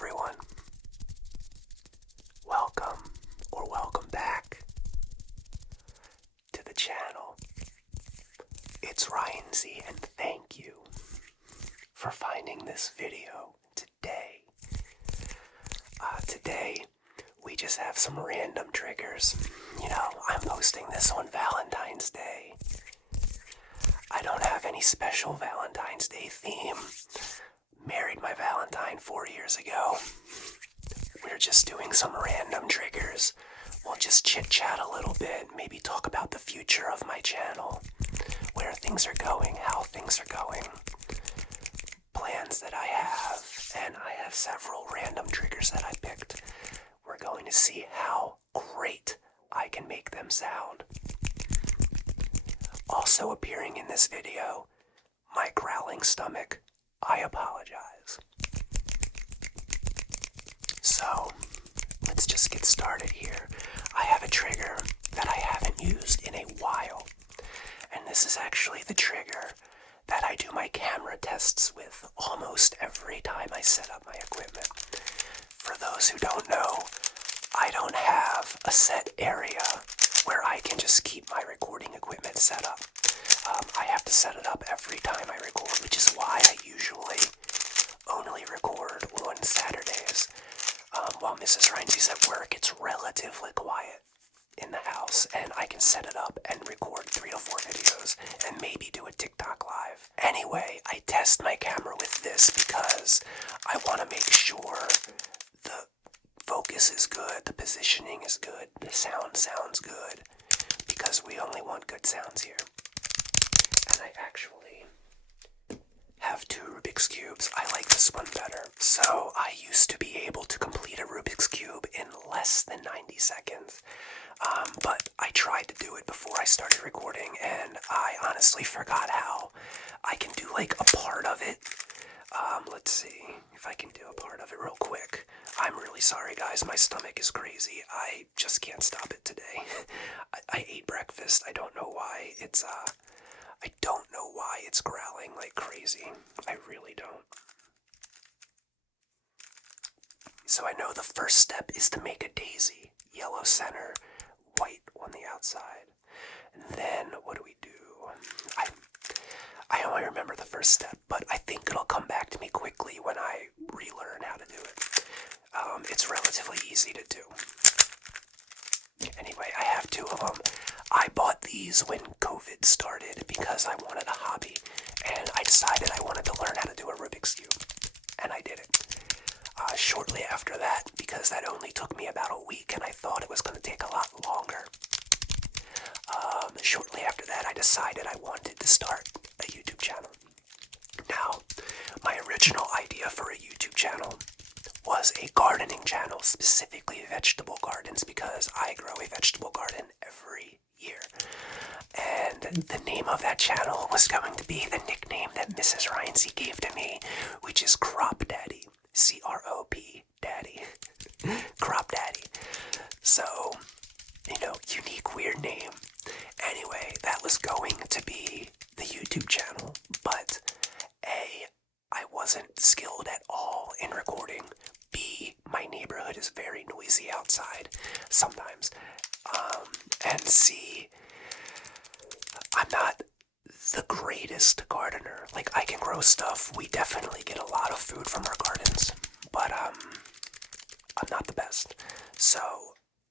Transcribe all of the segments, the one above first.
everyone. Welcome or welcome back to the channel. It's Ryan Z, and thank you for finding this video today. Today, we just have some random triggers. I'm hosting this on Valentine's Day. I don't have any special Valentine's Day theme. Married my Valentine 4 years ago. We're just doing some random triggers. We'll just chit-chat a little bit, maybe talk about the future of my channel, where things are going, how things are going, plans that I have, and I have several random triggers that I picked. We're going to see how great I can make them sound. Also appearing in this video, my growling stomach. I apologize. So, let's just get started here. I have a trigger that I haven't used in a while, and this is actually the trigger that I do my camera tests with almost every time I set up my equipment. For those who don't know, I don't have a set area where I can just keep my recording equipment set up. I have to set it up every time I record, which is why I usually only record on Saturdays. While Mrs. Reinzi's at work, it's relatively quiet in the house, and I can set it up and record 3 to 4 videos and maybe do a TikTok live. Anyway, I test my camera with this because I want to make sure the focus is good, the positioning is good, the sound sounds good, because we only want good sounds here. And I actually have 2 Rubik's Cubes. I like this one better. So I used to be able to complete a Rubik's Cube in less than 90 seconds. But I tried to do it before I started recording, and I honestly forgot how. I can do like a part of it. Let's see if I can do a part of it real quick. I'm really sorry, guys. My stomach is crazy. I just can't stop it today. I ate breakfast. I don't know why. I don't know why it's growling like crazy. I really don't. So I know the first step is to make a daisy. Yellow center, white on the outside. And then what do we do? I only remember the first step, but I think it'll come back to me quickly when I relearn how to do it. It's relatively easy to do. Anyway, I have 2 of them. I bought these when COVID started because I wanted a hobby, and I decided I wanted to learn how to do a Rubik's Cube, and I did it. Shortly after that, because that only took me about a week, and I thought it was going to take a lot longer. Shortly after that, I decided I wanted to start a YouTube channel. Now, my original idea for a YouTube channel was a gardening channel, specifically vegetable gardens, because I grow a vegetable garden every year. And the name of that channel was going to be the nickname that Mrs. Reinzi gave to me, which is Crop Daddy. C-R-O-P, Daddy. Crop Daddy. So, unique, weird name. Anyway, that was going to be the YouTube channel, but A, I wasn't skilled at all in recording. B, my neighborhood is very noisy outside sometimes. And C, I'm not the greatest gardener. Like, I can grow stuff. We definitely get a lot of food from our gardens, but I'm not the best. So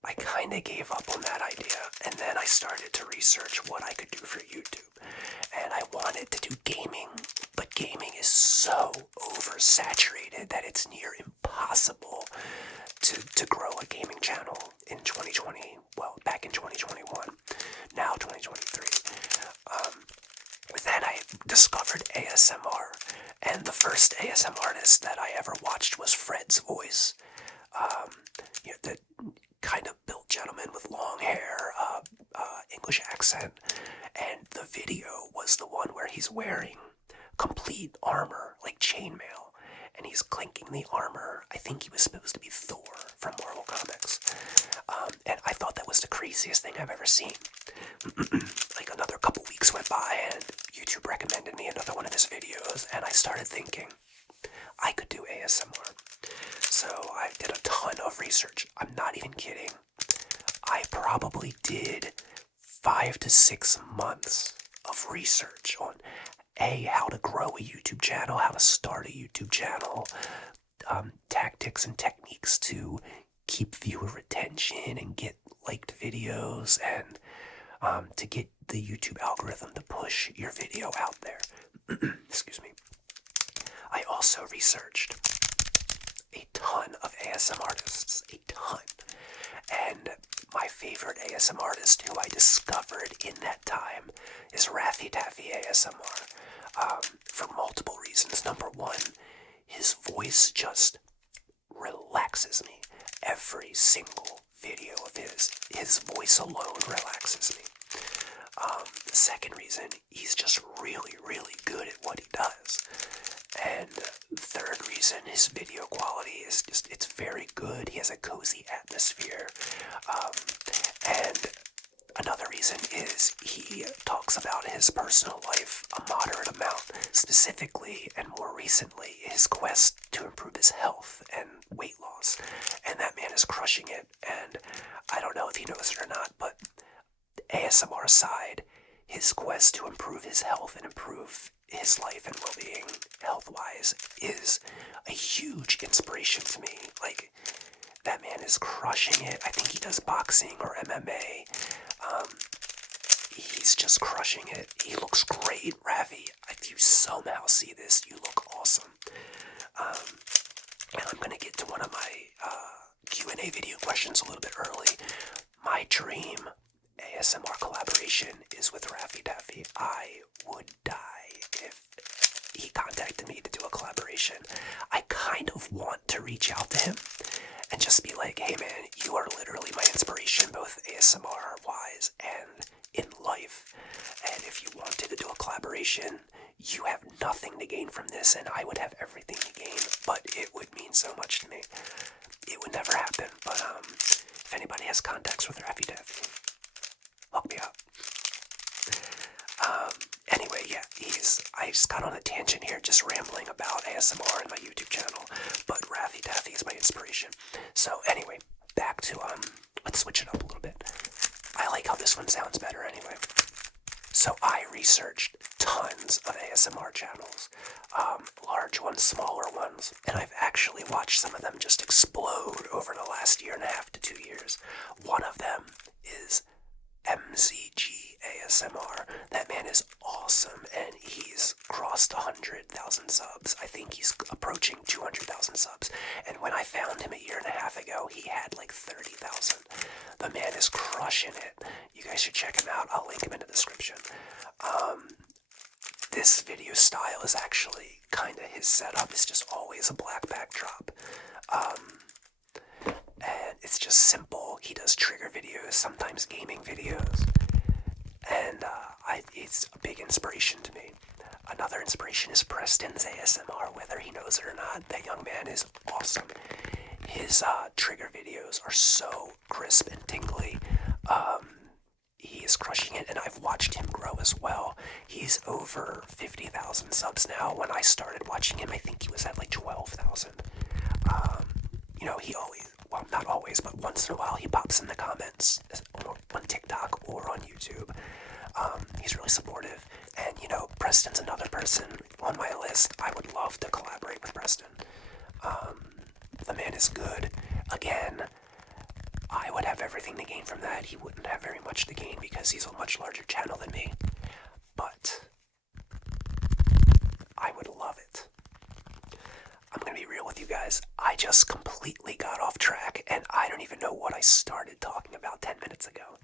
I kind of gave up on that idea, and then I started to research what I could do for YouTube. And I wanted to do gaming, but gaming is so oversaturated that it's near impossible to grow a gaming channel in 2020, well, back in 2021, now 2023. Then I discovered ASMR, and the first ASM artist that I ever watched was Fred's Voice. The kind of built gentleman with long hair, English accent, and the video was the one where he's wearing complete armor, like chainmail, and he's clinking the armor. I think he was supposed to be Thor from Marvel Comics, and I thought that was the craziest thing I've ever seen. Like, another couple weeks went by, and YouTube recommended me another one of his videos, and I started thinking, I could do ASMR. So I did a ton of research. I'm not even kidding. I probably did 5 to 6 months of research on how to grow a YouTube channel, how to start a YouTube channel, tactics and techniques to keep viewer retention and get liked videos, and to get the YouTube algorithm to push your video out there. Excuse me. I also researched a ton of ASM artists, a ton. And my favorite ASM artist who I discovered in that time is Raffy Taffy ASMR, for multiple reasons. Number one, his voice just relaxes me. Every single video of his voice alone relaxes me. The second reason, he's just really, really good at what he does. And third reason, his video quality is just, it's very good. He has a cozy atmosphere. And another reason is he talks about his personal life a moderate amount, specifically and more recently his quest to improve his health and weight loss. And that man is crushing it. And I don't know if he knows it or not, but ASMR aside, his quest to improve his health and improve his life and well-being health-wise is a huge inspiration to me. Like, that man is crushing it. I think he does boxing or MMA. He's just crushing it. He looks great, Ravi. If you somehow see this, you look awesome. And I'm going to get to one of my Q&A video questions a little bit early. My dream ASMR collaboration is with Raffy Taffy. I would die if he contacted me to do a collaboration. I kind of want to reach out to him and just be like, hey man, you are literally my inspiration, both ASMR wise and in life. And if you wanted to do a collaboration, you have nothing to gain from this, and I would have everything to gain, but it would mean so much to me. It would never happen, but if anybody has contacts with Raffy Taffy, hook me up. Anyway, yeah, I just got on a tangent here, just rambling about ASMR and my YouTube channel, but Raffy Taffy is my inspiration. So anyway, back to, let's switch it up a little bit. I like how this one sounds better anyway. So I researched tons of ASMR channels, large ones, smaller ones, and I've actually watched some of them just explode over the last 1.5 to 2 years. One of them is MZG ASMR. That man is awesome, and he's crossed 100,000 subs. I think he's approaching 200,000 subs. And when I found him 1.5 years ago, he had like 30,000. The man is crushing it. You guys should check him out. I'll link him in the description. This video style is actually kind of his setup. It's just always a black backdrop. And it's just simple. He does trigger videos, sometimes gaming videos, and it's a big inspiration to me. Another inspiration is Preston's ASMR, whether he knows it or not. That young man is awesome. His trigger videos are so crisp and tingly. He is crushing it, and I've watched him grow as well. He's over 50,000 subs now. When I started watching him, I think he was at like 12,000. You know, he always, well, not always, but once in a while he pops in the comments on TikTok or on YouTube. He's really supportive. And, you know, Preston's another person on my list. I would love to collaborate with Preston. The man is good. Again, I would have everything to gain from that. He wouldn't have very much to gain because he's a much larger channel than me. But I would love it. I'm going to be real with you guys. I just completely got off track, and I don't even know what I started talking about 10 minutes ago.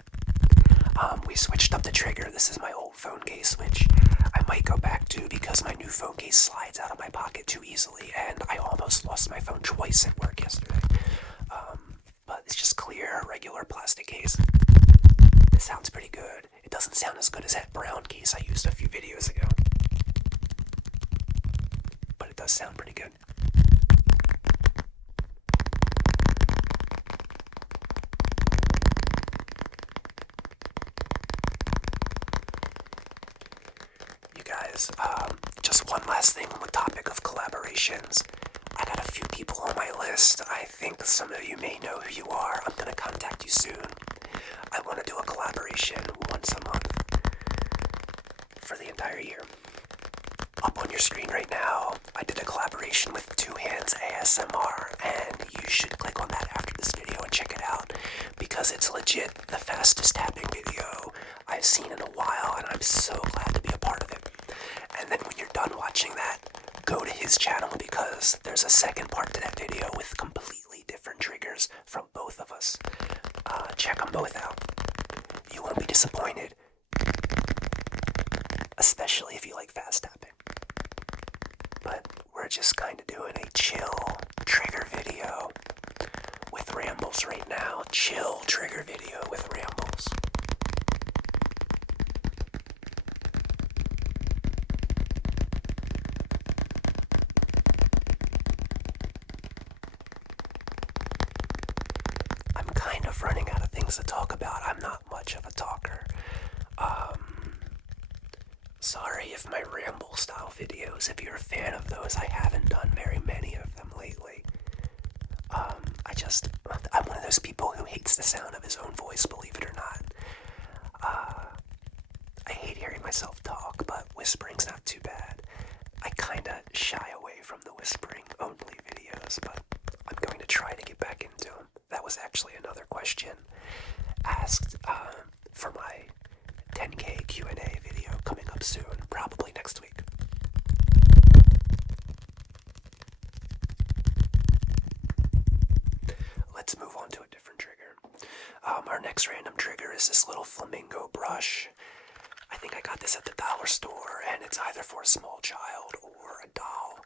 We switched up the trigger. This is my old phone case, which I might go back to because my new phone case slides out of my pocket too easily, and I almost lost my phone twice at work yesterday. But it's just clear, regular plastic case. It sounds pretty good. It doesn't sound as good as that brown case I used a few videos ago, but it does sound pretty good. You guys, just one last thing on the topic of collaborations. I got a few people on my list. I think some of you may know who you are. I'm going to contact you soon. I want to do a collaboration once a month for the entire year. Up on your screen right now, I did a collaboration with Two Hands ASMR, and you should click on that after this video and check it out, because it's legit the fastest tapping video I've seen in a while, and I'm so glad to be a part of it. And then when you're done watching that, go to his channel, because there's a second part to that video with completely different triggers from both of us. Check them both out. You won't be disappointed, especially if you like fast tapping. But we're just kind of doing a chill trigger video with rambles right now. Chill trigger video with rambles. I'm kind of running out of things to talk about. I'm not much of a talker. Sorry if my ramble style videos, if you're a fan of those, I haven't done very many of them lately. I'm one of those people who hates the sound of his own voice, believe it or not. I hate hearing myself talk, but whispering's not too bad. I kinda shy away from the whispering only videos, but I'm going to try to get back into them. That was actually another question asked for my 10K Q&A video coming up soon, probably next week. Let's move on to a different trigger. Our next random trigger is this little flamingo brush. I think I got this at the dollar store, and it's either for a small child or a doll.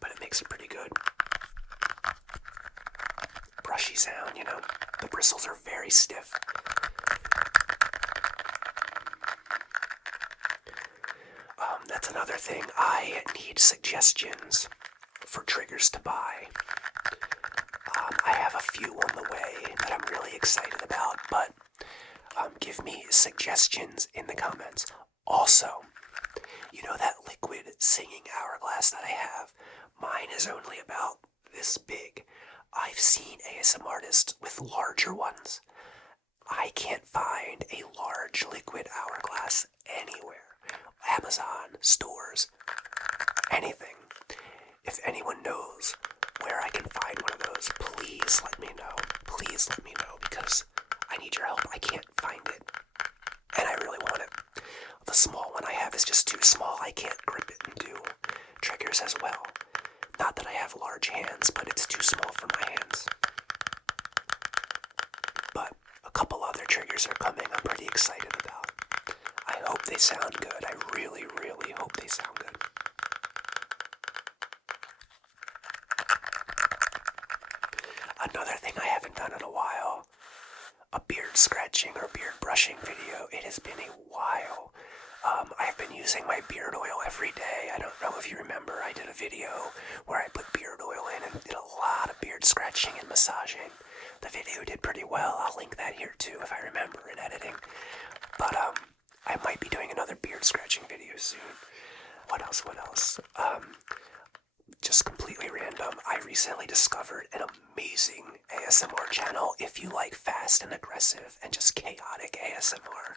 But it makes it pretty good. Brushy sound, you know. The bristles are very stiff. That's another thing. I need suggestions for triggers to buy. I have a few on the way that I'm really excited about, but give me suggestions in the comments. Also, you know that liquid singing hourglass that I have? Mine is only about this big. I've seen ASMR artists with larger ones. I can't find a large liquid hourglass anywhere. Amazon, stores, anything. If anyone knows where I can find one of those, please let me know. Please let me know, because I need your help. I can't find it, and I really want it. The small one I have is just too small. I can't grip it and do triggers as well. Not that I have large hands, but it's too small for my hands. But a couple other triggers are coming I'm pretty excited about. I hope they sound good. I really, really hope they sound good. Another thing I haven't done in a while, a beard scratching or beard brushing video. It has been a while. I've been using my beard oil every day. I don't know if you remember, I did a video where I put beard oil in and did a lot of beard scratching and massaging. The video did pretty well. I'll link that here too if I remember in editing. But I might be doing another beard scratching video soon. What else? Just completely random, I recently discovered an amazing ASMR channel. If you like fast and aggressive and just chaotic ASMR,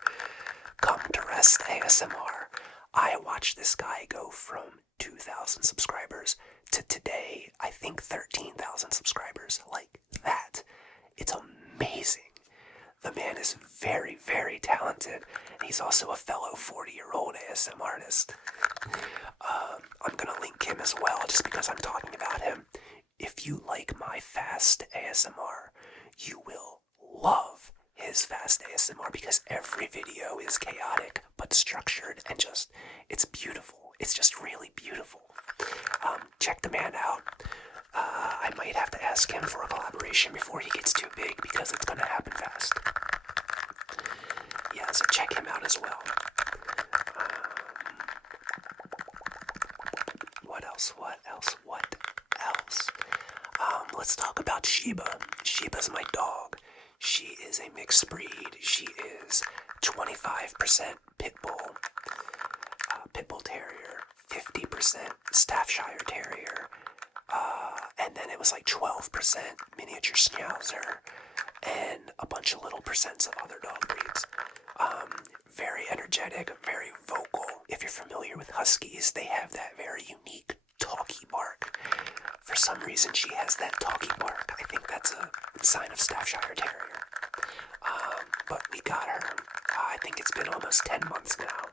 Come to Rest ASMR. I watched this guy go from 2,000 subscribers to today, I think 13,000 subscribers. Like that. It's amazing. The man is very, very talented. He's also a fellow 40-year-old ASMR artist. I'm gonna link him as well, just because I'm talking about him. If you like my fast ASMR, you will love his fast ASMR, because every video is chaotic but structured and just, it's beautiful. It's just really beautiful. Check the man out. I might have to ask him for a collaboration before he gets too big, because it's gonna happen fast. Yeah, so check him out as well. What else? Let's talk about Sheba. Sheba's my dog. She is a mixed breed. She is 25% pit bull terrier, 50% Staffordshire Terrier, and then it was like 12% miniature Schnauzer, and a bunch of little percents of other dog breeds. Very energetic, very vocal. If you're familiar with Huskies, they have that very unique talky bark. For some reason, she has that talky bark. I think that's a sign of Staffordshire Terrier. But we got her, I think it's been almost 10 months now.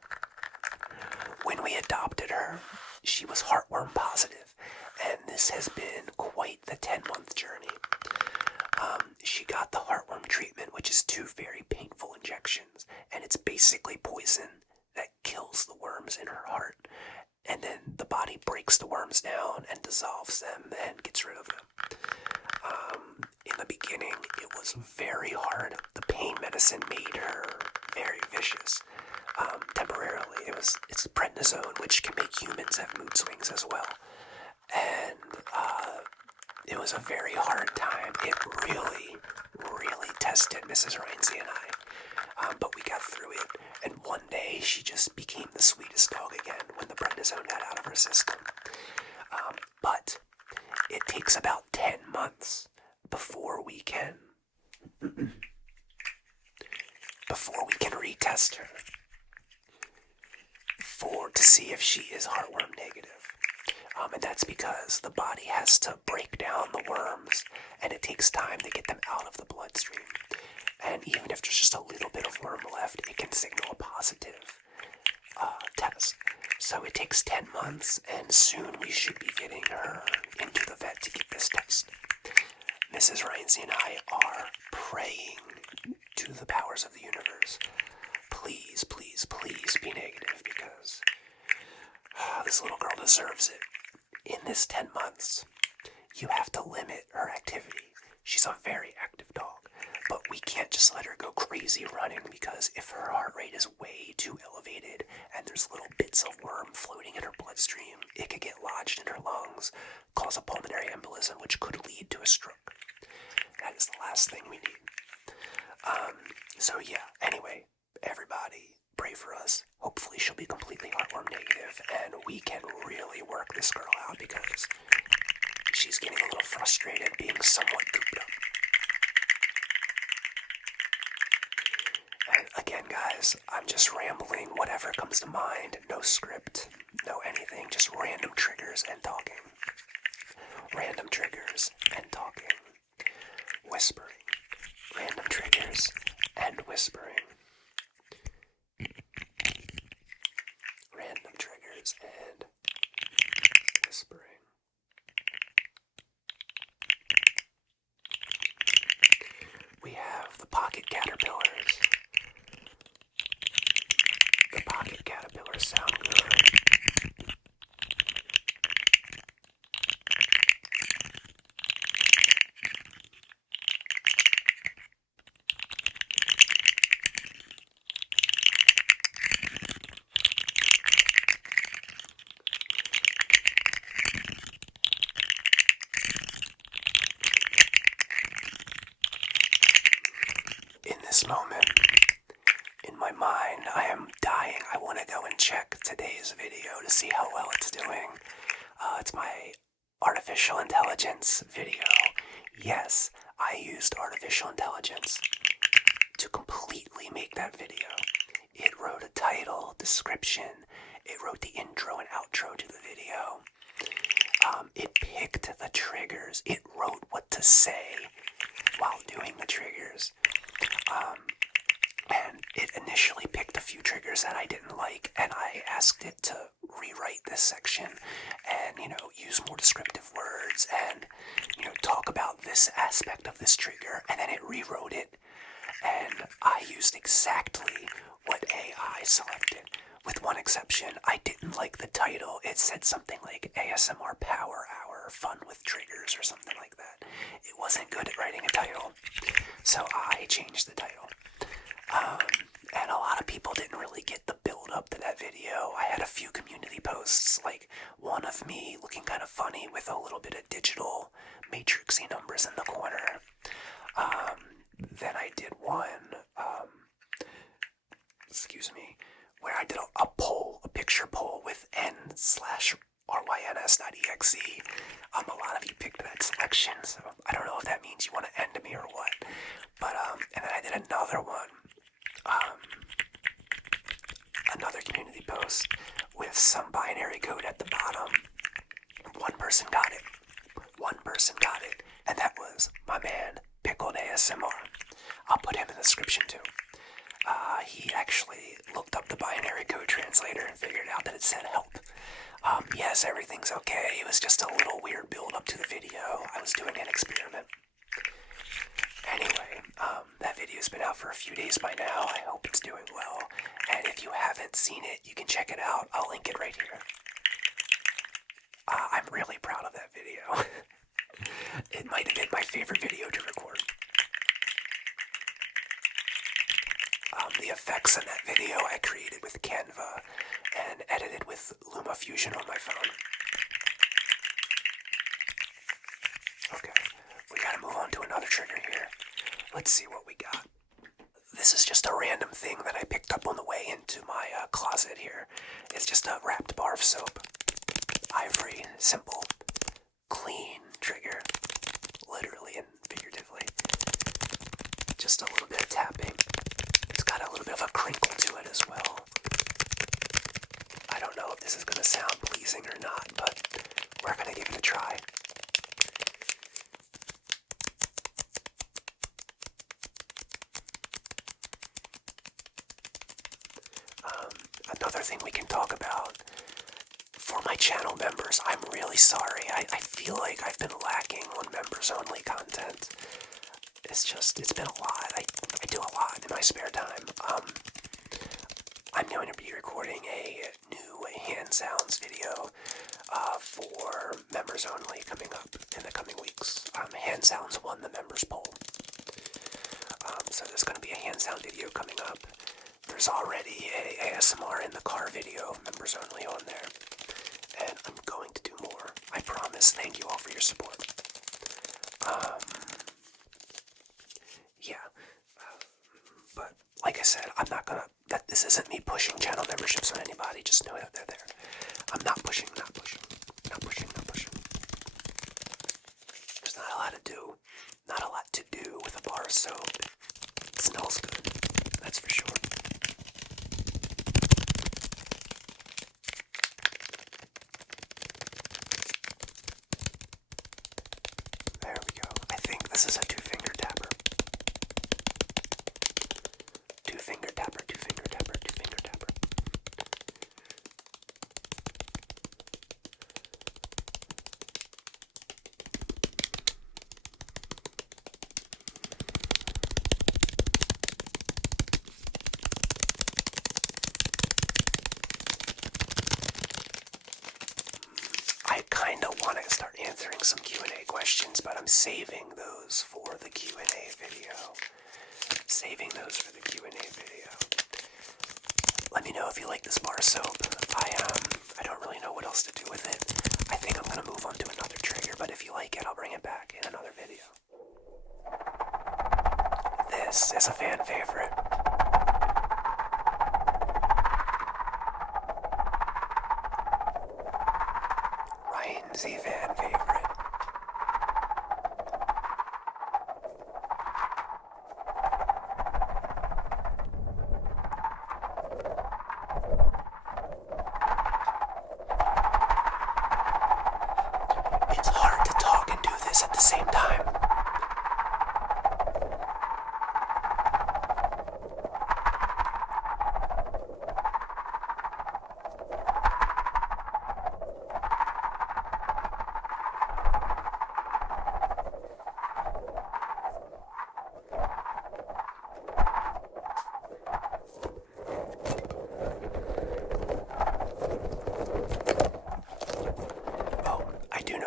When we adopted her, she was heartworm positive, and this has been quite the 10-month journey. She got the heartworm treatment, which is 2 very painful injections, and it's basically poison that kills the worms in her heart, and then the body breaks the worms down and dissolves them and gets rid of them. In the beginning, it was very hard. The pain medicine made her very vicious. Temporarily, it's prednisone, which can make humans have mood swings as well. And it was a very hard time. It really, really tested Mrs. Rainsy and I. But we got through it, and one day she just became the sweetest dog again when the prednisone got out of her system. But it takes about 10 months before we can retest her to see if she is heartworm negative. And that's because the body has to break down the worms, and it takes time to get them out of the bloodstream. And even if there's just a little bit of worm left, it can signal a positive test. So it takes 10 months, and soon we should be getting her into the vet to get this test. Mrs. Rainsy and I are praying to the powers of the universe. Please, please, please be negative, because this little girl deserves it. In this 10 months, you have to limit her activity. She's a very active dog, but we can't just let her go crazy running, because if her heart rate is way too elevated and there's little bits of worm floating in her bloodstream, it could get lodged in her lungs, cause a pulmonary embolism, which could lead to a stroke. That is the last thing we need. Anyway, everybody, pray for us. Hopefully she'll be completely heartworm negative, and we can really work this girl out, because she's getting a little frustrated being somewhat cooped up. And again, guys, I'm just rambling, whatever comes to mind, no script, no anything, just random triggers and talking. Random triggers and talking. Whispering. Random triggers and whispering. Random triggers and whispering. We have the pocket caterpillars. The pocket caterpillars sound good. In this moment, in my mind, I am dying. I want to go and check today's video to see how well it's doing. It's my artificial intelligence video. Yes, I used artificial intelligence to completely make that video. It wrote a title, description, it wrote the intro and outro to the video. It picked the triggers. It wrote what to say while doing the triggers. And it initially picked a few triggers that I didn't like, and I asked it to rewrite this section and, use more descriptive words and, talk about this aspect of this trigger, and then it rewrote it, and I used exactly what AI selected. With one exception, I didn't like the title. It said something like ASMR Power Hour, Fun with Triggers, or something like that. It wasn't good at writing a title, so I changed the title. And a lot of people didn't really get the build up to that video. I had a few community posts, like one of me looking kind of funny with a little bit of digital matrixy numbers in the corner. Then I did one, where I did a poll, a picture poll with N/R ryns.exe. A lot of you picked that selection, so I don't know if that means you want to end me or what. But, and then I did another one, another community post with some binary code at the bottom. One person got it. And that was my man, Pickled ASMR. I'll put him in the description too. He actually looked up the binary code translator and figured out that it said help. Yes, everything's okay. It was just a little weird build up to the video. I was doing an experiment. Anyway, that video's been out for a few days by now. I hope it's doing well. And if you haven't seen it, you can check it out. I'll link it right here. I'm really proud of that video. It might have been my favorite video to record. The effects in that video I created with Canva and edited with LumaFusion on my phone. Okay, we gotta move on to another trigger here. Let's see what we got. This is just a random thing that I picked up on the way into my closet here. It's just a wrapped bar of soap. Ivory, simple, clean trigger, literally and figuratively. Just a little bit of tapping. It's got a little bit of a crinkle to it as well. I don't know if this is going to sound pleasing or not, but we're going to give it a try. Another thing we can talk about, for my channel members, I'm really sorry. I feel like I've been lacking on members-only content. It's been a lot. I do a lot in my spare time. I'm going to be recording a new hand sounds video for members only coming up in the coming weeks. Hand sounds won the members poll. So there's going to be a hand sound video coming up. There's already a ASMR in the car video, members only, on there. And I'm going to do more. I promise. Thank you all for your support. But like I said, I'm not gonna, this isn't me pushing channel memberships on anybody, just know that they're there. I'm not pushing. There's not a lot to do with a bar of soap. It smells good, that's for sure. There we go. I think this is a two-finger tapper. Two-finger tapper. I kind of want to start answering some Q&A questions, but I'm saving those for the Q&A video. Let me know if you like this bar of soap. I don't really know what else to do with it. I think I'm gonna move on to another trigger, but if you like it, I'll bring it back in another video. This is a fan favorite. Ryan's a fan favorite. It's hard to talk and do this at the same time.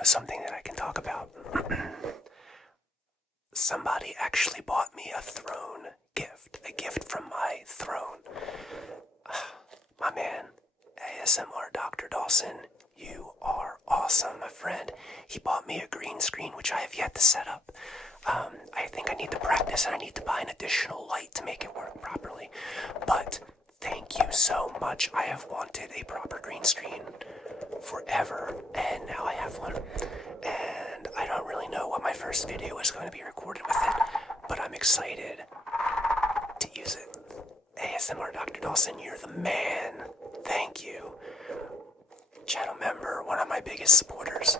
Something that I can talk about. Somebody actually bought me a throne gift. A gift from my throne. My man, ASMR Dr. Dawson, you are awesome, my friend. He bought me a green screen, which I have yet to set up. I think I need to practice and I need to buy an additional light to make it work properly. But thank you so much. I have wanted a proper green screen forever, and now I have one. And I don't really know what my first video is going to be recorded with it, but I'm excited to use it. ASMR Dr. Dawson, you're the man. Thank you. Channel member, one of my biggest supporters,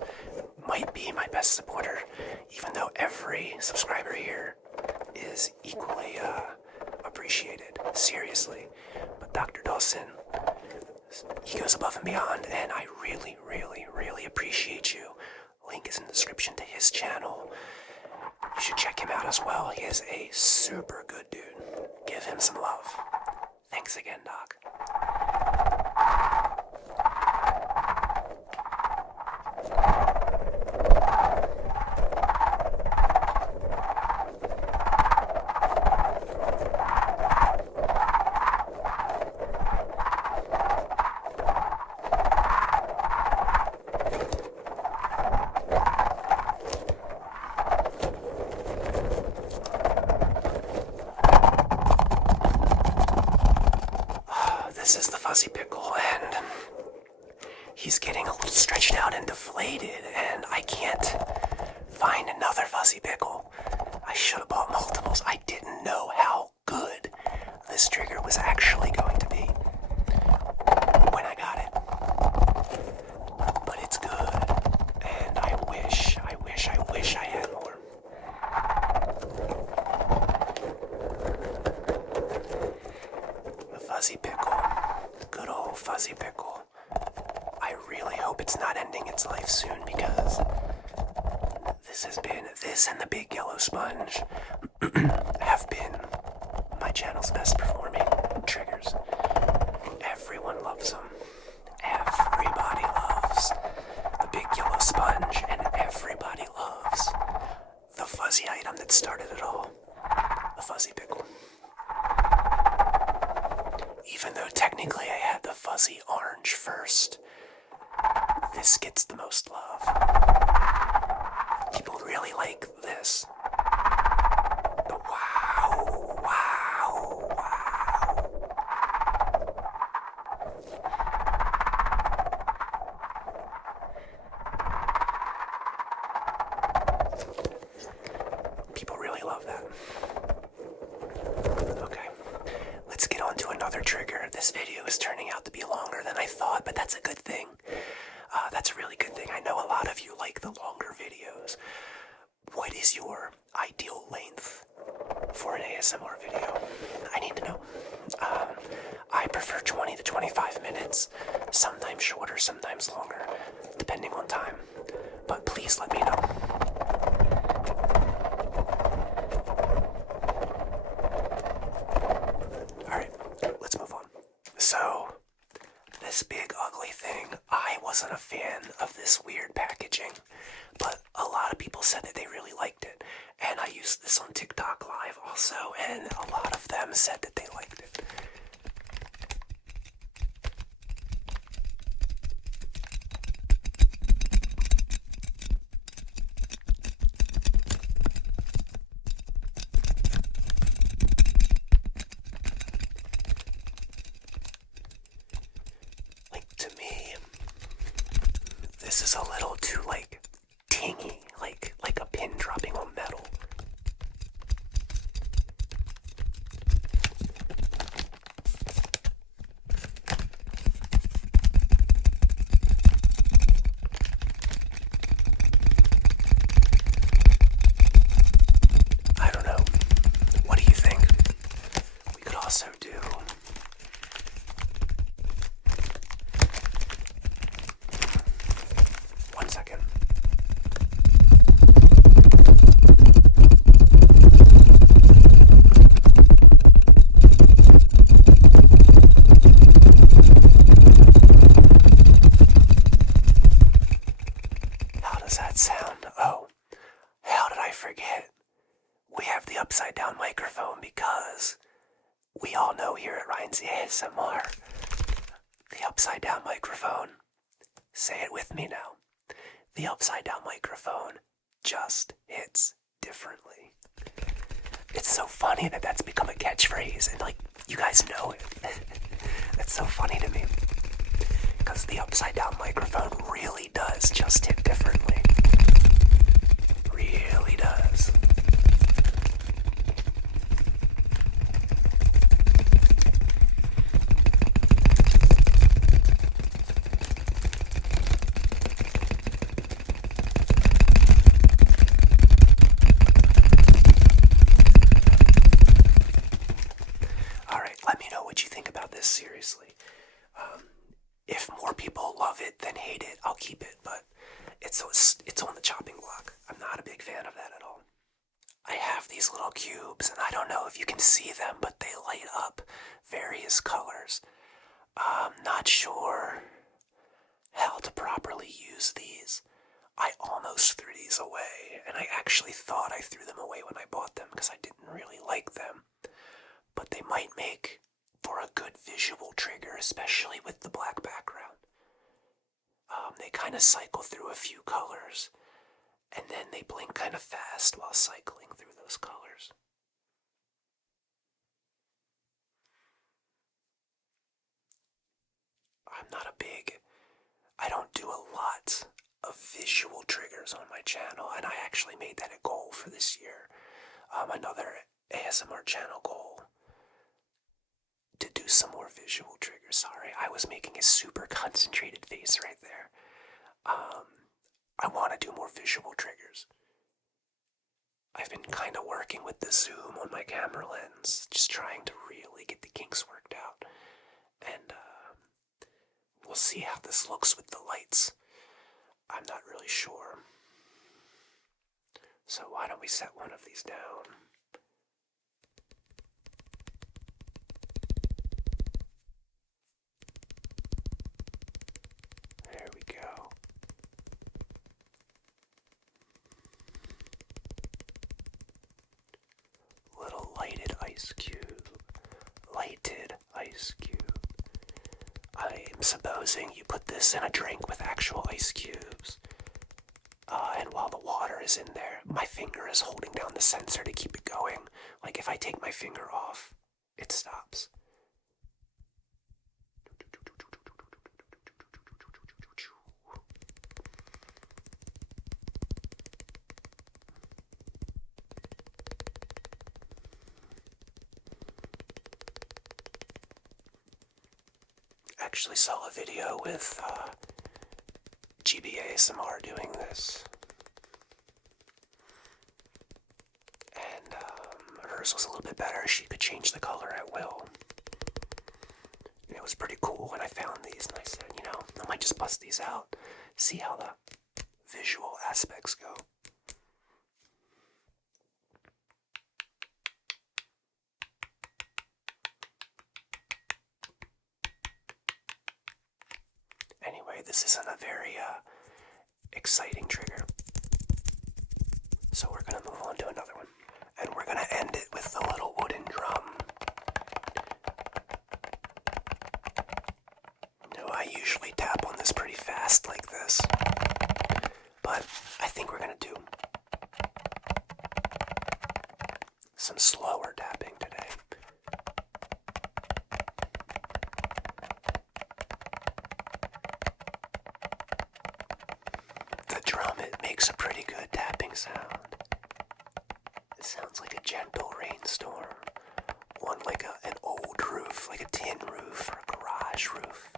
might be my best supporter, even though every subscriber here is equally appreciated, seriously. But Dr. Dawson, he goes above and beyond, and I really, really, really appreciate you. Link is in the description to his channel. You should check him out as well. He is a super good dude. Give him some love. Thanks again, Doc. This is the Fuzzy Pickle, and he's getting a little stretched out and deflated, and I can't find another Fuzzy Pickle. I should have bought multiples. I didn't know how good this trigger was actually going to be when I got it. But it's good, and I wish I had more. The Fuzzy Pickle. Good old Fuzzy Pickle. I really hope it's not ending its life soon, because this and the Big Yellow Sponge have been my channel's best performing triggers. Everyone loves them. Everybody loves the Big Yellow Sponge, and everybody loves the fuzzy item that started it all, the Fuzzy Pickle. Even though technically I had the fuzzy orange first, this gets the most love. People really like this. The wow, wow, wow. People really love that. Okay. Let's get on to another trigger. This video is turning out to be longer than I thought, but that's a good thing. That's a really good thing. I know a lot of you like the longer videos. What is your ideal length for an ASMR video? I need to know. I prefer 20 to 25 minutes, sometimes shorter, sometimes longer, depending on time. But please let me know. Alright, let's move on. So, this big ugly thing, I wasn't a fan of this weird packaging, but a lot of people said that they really liked it. And I used this on TikTok Live also, and a lot of them said that they liked it. This is a little too, tingy, like a pin dropping on metal. I don't know. What do you think? We could also do... One second. How does that sound? Oh, how did I forget? We have the upside down microphone because we all know here at Ryan's ASMR, the upside down microphone. Say it with me now. The upside down microphone just hits differently. It's so funny that that's become a catchphrase, and you guys know it. That's so funny to me. because the upside down microphone really does just hit differently. Really does. Alright, let me know what you think about this, seriously. If more people love it than hate it, I'll keep it, but it's on the chopping block. I'm not a big fan of that at all. I have these little cubes, and I don't know if you can see them, but they light up various colors. I'm not sure how to properly use these. I almost threw these away, and I actually thought I threw them away when I bought them because I didn't really like them. But they might make for a good visual trigger, especially with the black background. They kind of cycle through a few colors, and then they blink kind of fast while cycling through those colors. I don't do a lot of visual triggers on my channel, and I actually made that a goal for this year. Another ASMR channel goal to do some more visual triggers. Sorry, I was making a super concentrated face right there. I want to do more visual triggers. I've been kind of working with the zoom on my camera lens, just trying to really get the kinks worked out. And we'll see how this looks with the lights. I'm not really sure. So why don't we set one of these down? There we go. Little lighted ice cube. Lighted ice cube. I'm supposing you put this in a drink with actual ice cubes. And while the water is in there, my finger is holding down the sensor to keep it going. Like if I take my finger off, it stops. Actually saw a video with GBASMR doing this, and hers was a little bit better. She could change the color at will. And it was pretty cool when I found these, and I said, you know, I might just bust these out, see how the visual aspects go. Anyway, this isn't a very exciting trigger. So we're going to move on to another one. And we're going to end it with the little wooden drum. You know, I usually tap on this pretty fast like this. But I think we're going to do some slower tapping today. It makes a pretty good tapping sound. It sounds like a gentle rainstorm on like an old roof, like a tin roof or a garage roof,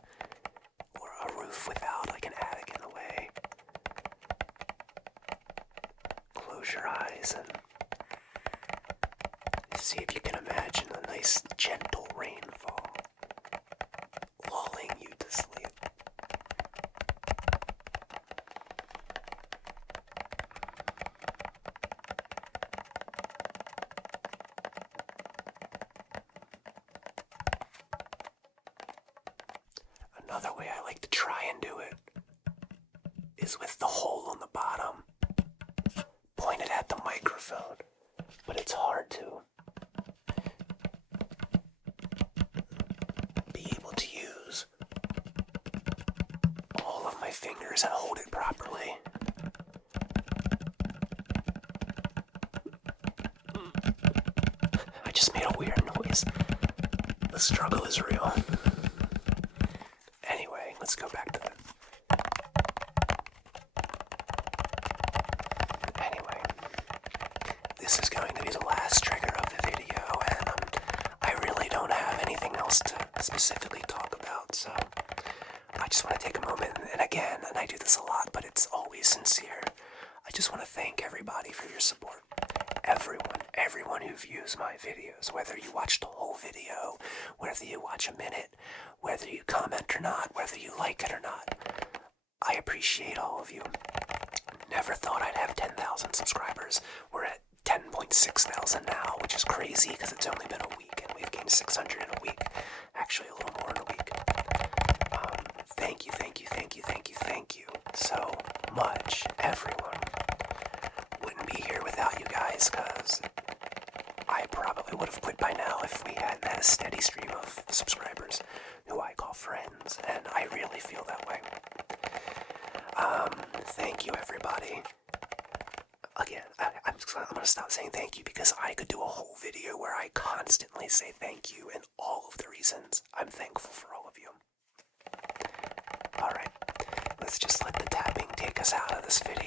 or a roof without like an attic in the way. Close your eyes and see if you can imagine a nice gentle rainfall lulling you to sleep. Another way I like to try and do it is with the hole on the bottom pointed at the microphone, but it's hard to be able to use all of my fingers and hold it properly. I just made a weird noise. The struggle is real. Let's go back this is going to be the last trigger of the video, and I really don't have anything else to specifically talk about, so I just want to take a moment, and again, and I do this a lot, but it's always sincere. I just want to thank everybody for your support. Everyone who views my videos, whether you watch the whole video, whether you watch a minute, whether you comment or not, whether you like it or not. I appreciate all of you. Never thought I'd have 10,000 subscribers. We're at 10.6 thousand now, which is crazy because it's only been a week and we've gained 600 in a week. Actually, a little more in a week. Thank you so much, everyone. Wouldn't be here without you guys, because I probably would have quit by now if we hadn't had a steady stream of subscribers who I call friends, and I really feel that way. Thank you, everybody. Again, I'm going to stop saying thank you because I could do a whole video where I constantly say thank you and all of the reasons I'm thankful for all of you. Alright, let's just let the tapping take us out of this video.